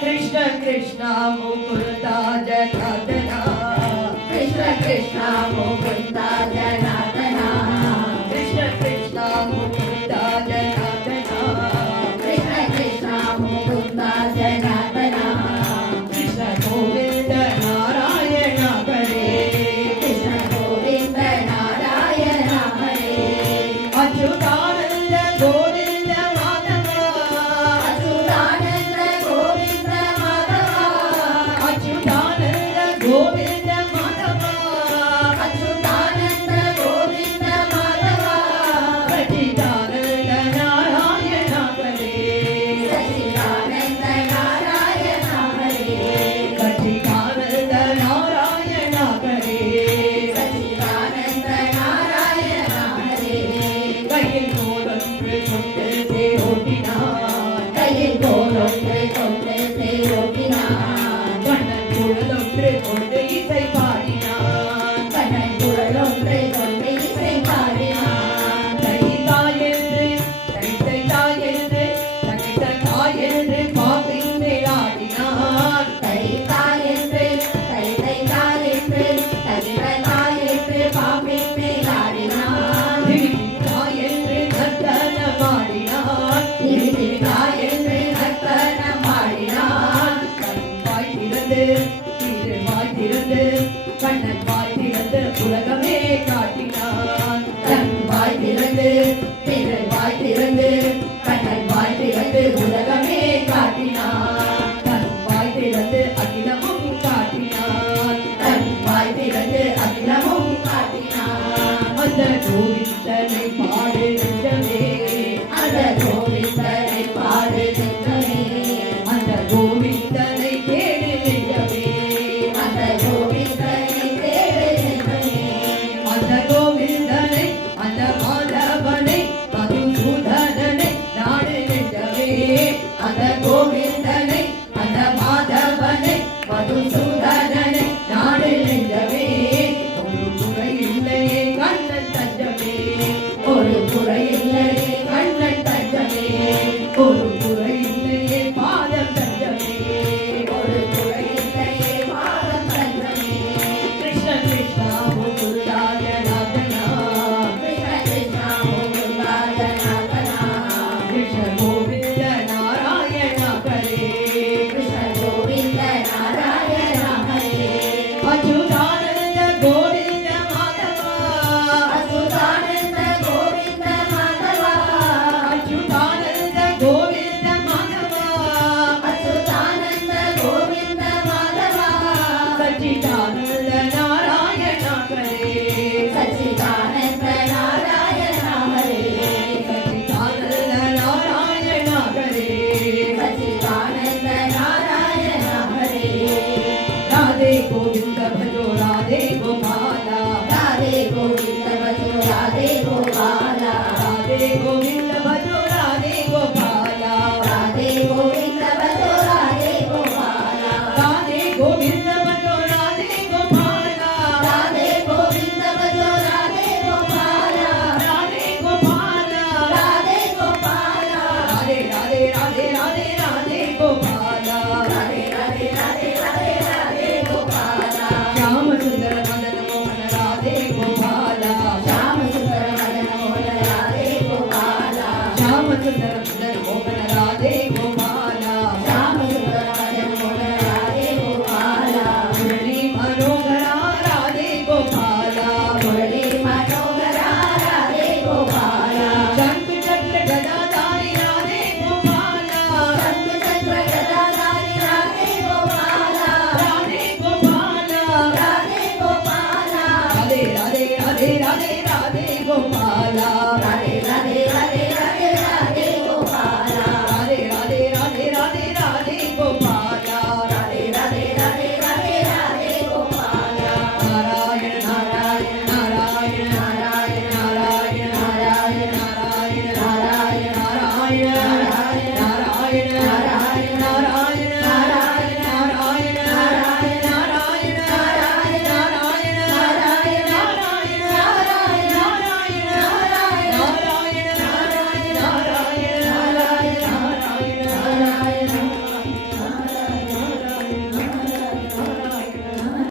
कृष्ण कृष्ण मुकुंदा जनार्दना कृष्ण कृष्ण मुकुंदा जनार्दना कृष्ण कृष्ण मुकुंदा जनार्दना कृष्ण कृष्ण मुकुंदा जनार्दना कृष्ण गोविंद नारायण हरे कृष्ण गोविंद नारायण हरे अच्युतानंद गोविंद माधव अच्युतानंद गोविंद माधव अच्युतानंद गोविंद माधव अच्युतानंद गोविंद माधव सच्चिदानंद नारायण हरे सच्चिदानंद नारायण हरे सच्चिदानंद नारायण हरे सच्चिदानंद नारायण हरे கையில் கோலொன்று கொண்டு ஓட்டினான் கையில் கோலொன்று கொண்டு தேரோட்டினான் கண்ணன் குழலொன்று கொண்டு இசை பாடினான் கண்ணன் குழலொன்று கொண்டு இசை பாடினான் தைத்தாயென்று தைத்தாயென்று தகைத்தாயென்று பாப்பின் மேலாடினான் தைத்தாயென்று தைத்தாயென்று தைத்தாயென்று பாம்பின் மேலாடினான் திரித்தாயென்று நர்த்தனமாடினான் திரிதாயென்று நர்த்தனமாடினான் வாய் திறந்து திருவாய் திறந்து கண்ணன் வாய் திறந்து உலகமே காட்டினான் தன் வாய் திறந்து திருவாய் திறந்து கண்ணன் வாய் திறந்து உலகமே காட்டினான் தன் வாய் திறந்து அகிலமும் காட்டினான் தன் வாய் திறந்து அகிலமும் காட்டினான் அந்த கோவில்